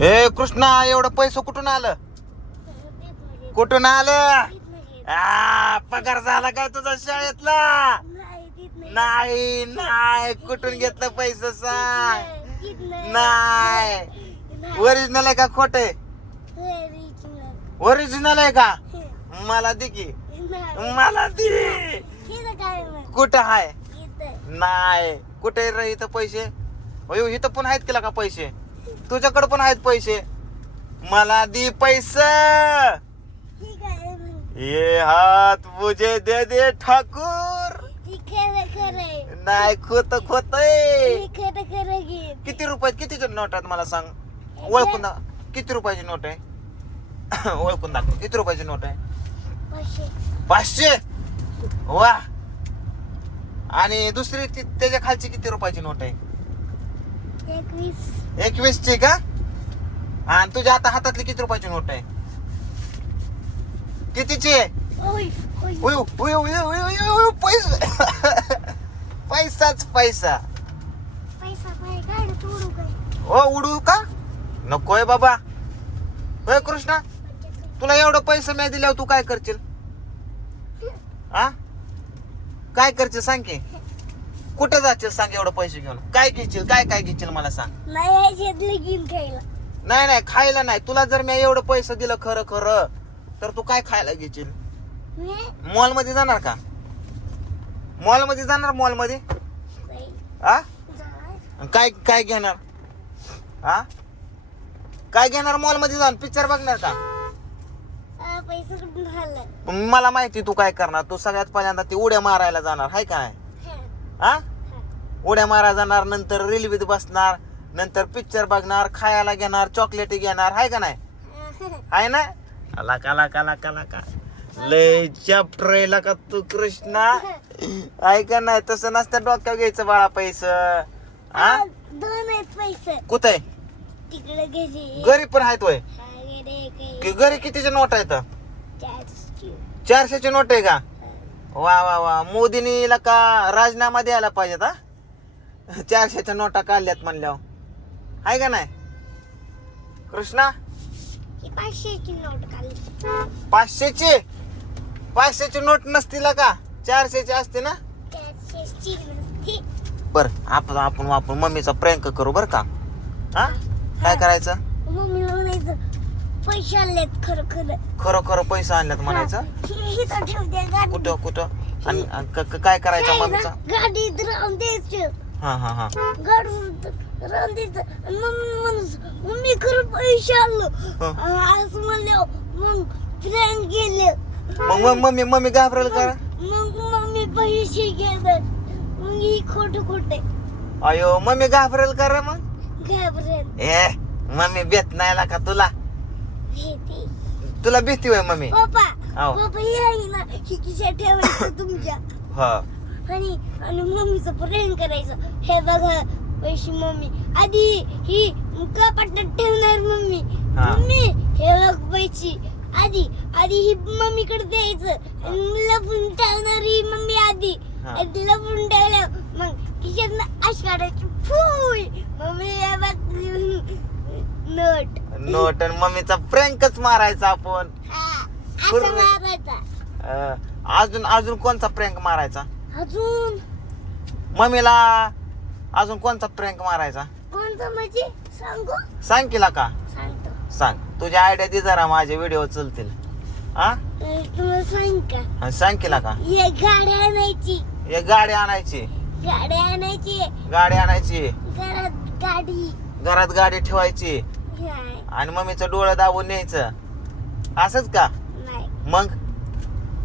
ए कृष्णा एवढं पैसे कुठून आलं? कुठून आलं? आ पगार झाला काय तुझा शाळेतला? नाही नाही कुठून घेतलं पैसे सांग? नाही. ओरिजिनल आहे का खोट आहे? ओरिजिनल आहे का? मला दे की. मला दे. कुठं आहे नाही. कुठे रे इथं पैसे? अयो इथं पण आहेत केला का पैसे? तुझ्याकडे पण आहेत पैसे. मला दे पैसा. ये हात मुझे दे दे ठाकूर. नाही खोत खोत किती रुपयात कितीचे नोट आहेत मला सांग? ओळखून दाख किती रुपयाची नोट आहे? ओळखून दाखव. किती रुपयाची नोट आहे? पाचशे. वा. आणि दुसरी ती- त्याच्या खालची किती रुपयाची नोट आहे? एकवीस. ची का? आणि तुझ्या आता हातातली किती रुपयाची नोट आहे? कितीची पैसाच पैसा. ओ उडू का? नकोय बाबा. होय कृष्णा तुला एवढं पैसे मी दिल्यावर तू काय करशील? हा काय करशील सांग की. कुठे जाशील सांग एवढं पैसे घेऊन? काय घेशील? काय काय घेशील मला सांग? नाही नाही खायला नाही. तुला जर मी एवढं पैसे दिलं खरं खरं तर तू काय खायला घेशील? मॉलमध्ये जाणार का? मॉलमध्ये जाणार मॉलमध्ये आणि काय काय घेणार? हा काय घेणार मॉलमध्ये जाऊन? पिक्चर बघणार का? पैसे कुठून झालं पण मला माहिती तू काय करणार. तू सगळ्यात पहिल्यांदा ती उड्या मारायला जाणार हाय का नाही? हा? उड्या मारायला जाणार नंतर रेल्वेत बसणार नंतर पिक्चर बघणार खायला घेणार चॉकलेट घेणार हाय का नाही? हाय ना? आला का आला का आला का आला का? लय चॅप्टर का तू कृष्णा? ऐका नाही? तसं नसतं डोक्यावर घ्यायचं बाळा पैसे. हा? दोन आहेत पैसे. कुठे आहे? तिकडे घरी. घरी पण आहेत वय की घरी कितीचे नोट आहेत? चारशे. चारशेची नोट आहे का? वा वा वा. मोदीनी का राजीनामा द्यायला पाहिजेत हा? चारशेच्या नोटा काढल्यात म्हणल्यावर. आहे का नाही? कृष्णा? पाचशेची नोट काढली. पाचशेची? पाचशेची नोट नसतील का? चारशेची असते ना? बर आपण आपण आपण मम्मीचा प्रँक करू बर का? हा? काय करायचं? पैसे आणलेत खरं खरं. खरं खरं पैसा आणल्यात म्हणायचं? हे इथं ठेवते गाडी. कुठं कुठं? आणि आणि क- क- काय करायचं मम्मीचा गाडीत राहून द्यायचं. हा हा हा. गाडीत राहून द्यायचं. आणि मम्मी मम्मी खरं पैसे आणलो. हं. असं म्हणलं मग फ्रेंड गेले. मग मग मम्मी मम्मी घाबरेल का? मग मम्मी पैसे गेले. मग ही खोट खोटे. अयो मम्मी घाबरेल का रे मग? घाबरेल. ए मम्मी बेत नाही का तुला? तुला भीती होय मम्मी? पप्पा आहो. पप्पा हे आहे ना ही खिशा ठेवायचं तुमच्या. हा. आणि आणि मम्मीचं प्रेम करायचं. हे बघा पैसे मम्मी. आधी ही कपाटात ठेवणार मम्मी. हा. मम्मी हे बघ पैसे आधी आधी ही मम्मीकडे द्यायचं. आणि लपून ठेवणार ही मम्मी आधी. हा. आणि लपून ठेवल्या मग खिशात अशी काढायची. फुल मम्मी हे बघ नोट. नोट आणि मम्मीचा प्रँकच मारायचा आपण. पूर्ण. असं मारायचा. अं, अजून अजून कोणचा प्रँक मारायचा? अजून? मम्मीला अजून कोणचा प्रँक मारायचा? कोणतं म्हणजे? सांगू? सांग केला का? सांगतो. सांग. तुझ्या आयडिया दे जरा माझे व्हिडिओ चलतील. हा? तर सांग का? आणि सांग केला का? हे गाडी आणायची. एक गाडी आणायची. गाडी आणायची. गाडी आणायची. घरात गाडी. घरात गाडी ठेवायची. नाही. आणि मम्मीचं डोळं दाबून न्यायचं. असंच का? नाही. मग?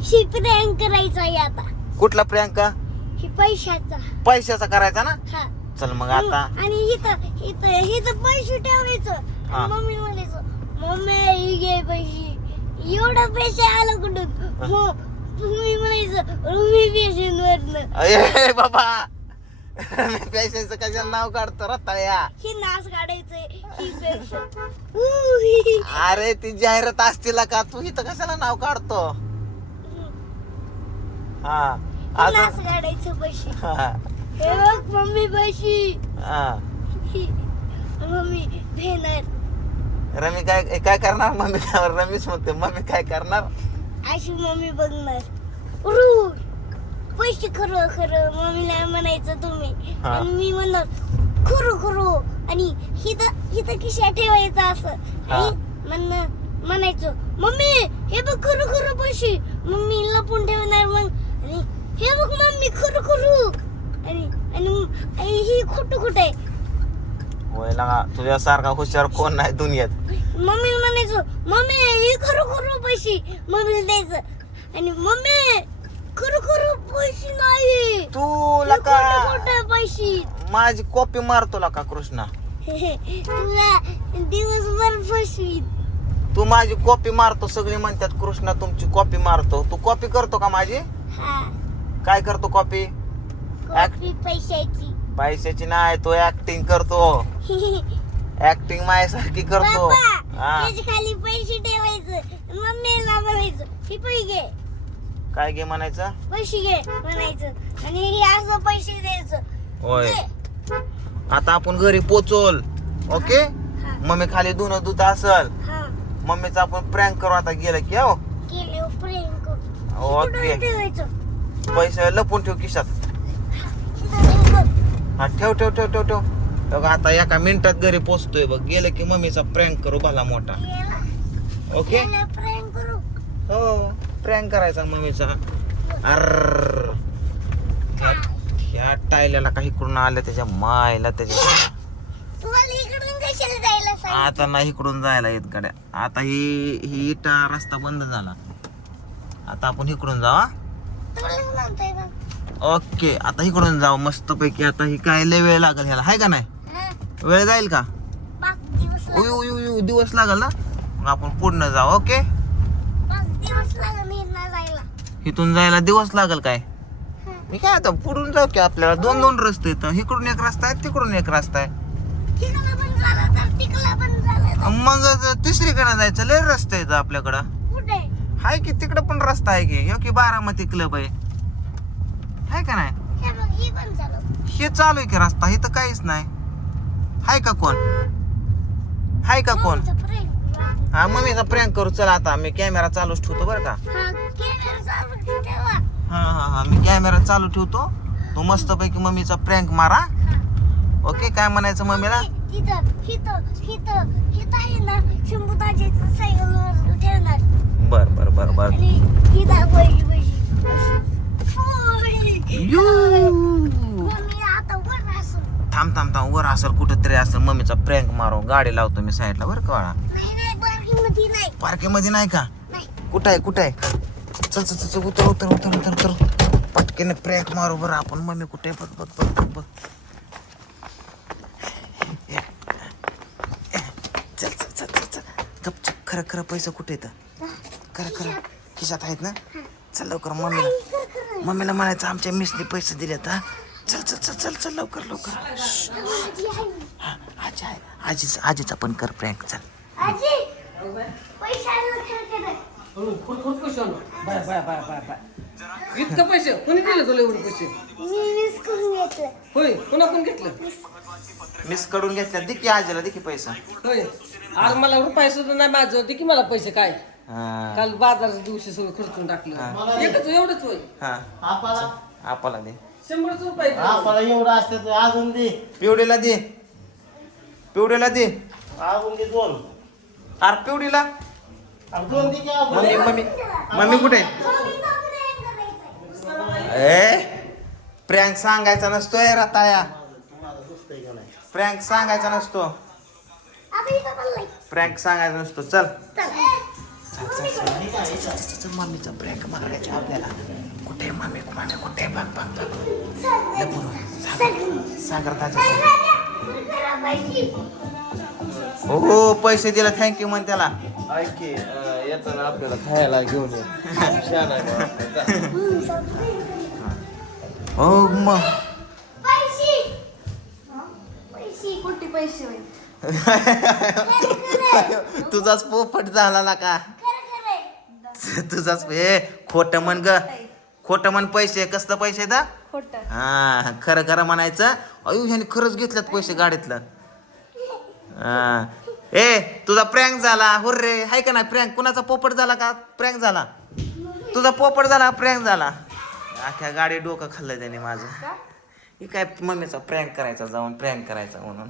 ही प्रँक करायचा आहे आता. कुठला प्रँक ही पैशाचा. पैशाचा करायचा ना? हा. चल मग आता. आणि इथं इथं इथं पैसे ठेवायचं. हा. मम्मी म्हणायचं मम्मी ही घे पैसे. एवढं पैसे आलं कुठून? मग तुम्ही म्हणायचं रुमी पेशंटवरनं अये बाबा. मी पैशाचं कशाला नाव काढतो रताळ्या ही नाच काढायचंय. अरे ती जाहिरात असतील का? तू इथं कशाला नाव काढतो? हा नाच काढायचं पैसे हा, बघ मम्मी हा. ही. मम्मी भेणार रमी काय काय करणार? मम्मी रमेश म्हणते. मम्मी काय करणार? अशी मम्मी बघणार. पैसे खरं खरं मम्मीला म्हणायचं तुम्ही. हा. आणि मी म्हणणार खरं खरं. आणि हिथं हिथं खिशा ठेवायचं असं. हा. आणि म्हणणं म्हणायचं मम्मी हे बघ खरं खरं पैसे. मम्मी लपून ठेवणार मग. आणि हे बघ मम्मी खरं खरं. आणि आणि आणि ही खोटं खोटं आहे. होय लागा तुझ्यासारखा हुशार कोण नाही दुनियेत. मम्मी म्हणायचं मम्मी हे खरं खरं पैसे. मम्मीला द्यायचं. आणि मम्मी खरं खरं पैसे नाही तू लका पैसे? माझी कॉपी मारतो लका कृष्णा? तुला दिवसभर फसवीत तू माझी कॉपी मारतो सगळी म्हणतात कृष्णा तुमची कॉपी मारतो. तू कॉपी करतो का माझी? हा. काय करतो कॉपी? पैशाची. पैशाची नाही तो ऍक्टिंग करतो. ऍक्टिंग माझ्यासारखी करतो. बाबा हा. त्याच्याखाली पैसे ठेवायचं. मम्मीला म्हणायचं हे पैसे काय घे म्हणायचं? पैसे घे म्हणायचं. आणि हे असं पैसे द्यायचं. होय. दे. आता आपण घरी पोचोल. ओके? हा. मम्मी खाली धुणं दूध असल. हा. मम्मीचा आपण प्रँक करू आता. गेलं की हो? केले प्रेम करू ओके कुठं ठेवायचं. पैसे लपून ठेव खिशात. ठेव. हा ठेव ठेव ठेव ठेव ठेव. बघ आता एका मिनिटात घरी पोचतोय बघ. गेलं की मम्मीचा प्रँक करू भला मोठा. ओके? प्रेम करू. हो. प्रँक करायचा मम्मीचा. अर ह्या टायल्याला काही करून आलं त्याच्या मायला त्याच्या आता नाही इकडून जायला येत गाड्या. आता ही ही इटा रस्ता बंद झाला. आता आपण इकडून बघ ओके आता इकडून जाऊ मस्त पैकी आता ही काय लय वेळ लागेल ह्याला हाय का नाही? वेळ जाईल का? दिवस लागेल ना? मग आपण पुढनं जाऊ ओके? दिवस लागेल हिरना जायला. इथून जायला दिवस लागेल काय? हा. मी काय आता पुढून जाऊ की आपल्याला दोन दोन रस्ते येतं इकडून एक रस्ता आहे तिकडून एक रस्ता आहे. तिकडं पण झालं तर तिकडला पण झालं तर. मग तिसरीकडे जायचं लय रस्ते येतं आपल्याकडं. कुठे? हाय की तिकडं पण रस्ता आहे की. ह्यो की बारामती क्लब आहे. हाय का नाही? हे बघ ही पण झालं हे चालू आहे की रस्ता. इथं काहीच नाही. हाय का कोण? हाय का कोण? मम्मीचं प्रेम हा मम्मीचा प्रँक करू. चला आता मी कॅमेरा चालूच ठेवतो बरं का. हा हा हा मी कॅमेरा चालू ठेवतो. तो मस्तपैकी मम्मीचा प्रँक मारा. ओके काय म्हणायचं मम्मीला? बर बर बर बर. थांब थांब थांब वर असेल कुठं तरी असेल. मम्मीचा प्रँक मारो. गाडी लावतो मी साईडला बरं का नाही बारकी मध्ये नाही पार्किंग का नाही कुठं आहे कुठं आहे चल चल चल चल, उतर उतर उतर उतर उतर पटकेने प्रँक मारू बरं आपण मम्मी कुठे आहे? बघ बघ बघ बघ बघ चल चल चल चल चल गपचप खरं खरं पैसे कुठे येतं खरं खरं खिशात आहेत ना चल लवकर मम्मीला मम्मीला म्हणायचं आमच्या मिसने पैसे दिलेत हा चल चल चल चल चल लवकर लवकर. आजी आहे हा आजी आहे आजीच आजीचा पण कर प्रँक चल आजी पैसे आले खरं खरं खूप खूप पैसे आणू? Bye bye bye bye bye. इतकं पैसे? कोणी दिले तुला एवढे पैसे? मी मिस करून घेतलं. होय कोणाकडून घेतलं? मिसकडून घेतल्या दे की आजीला दे की पैसा. होय. आज मला रुपये सुद्धा नाही माझं. होते की मला पैसे काय? हा. काल बाजाराच्या दिवशी सगळं खर्चून टाकलं. एकच एवढंच होय. हा. आपाला? आपला दे. शंभरच रुपये. आपाला एवढं असते तर अजून दे. पिवडीला दे. पिवडीला दे. अजून दे दोन. अरे पिवडीला मम्मी मम्मी मम्मी कुठे. ए प्रँक सांगायचा नसतोय रताया प्रँक सांगायचा नसतो. प्रँक सांगायचा नसतो चल मम्मीचा प्रँक मारायचा आपल्याला कुठे मम्मी मम्मी कुठे बघ बघ बघ. सागर. हो हो पैसे दिला थँक्यू म्हण त्याला ऐक की येताना आपल्याला खायला घेऊन ये छान आहे. हो मग पैसे. पैसे कुठे पैसे होय? तुझाच पोपट झाला ना का खरं. तुझाच ए खोट म्हण ग खोट म्हण पैसे कसलं पैसे दा खोटं. हा खरं खरं म्हणायचं अयो ह्याने खरंच घेतल्यात पैसे गाडीतलं हा ए तुझा प्रँक झाला. हुर्रे. हाय का नाही प्रँक कुणाचा पोपट झाला का? प्रँक झाला. तुझा पोपट झाला प्रँक झाला. अख्ख्या गाडी डोकं खाल्लं त्याने माझं. हे काय मम्मीचा प्रँक करायचा जाऊन प्रँक करायचा म्हणून.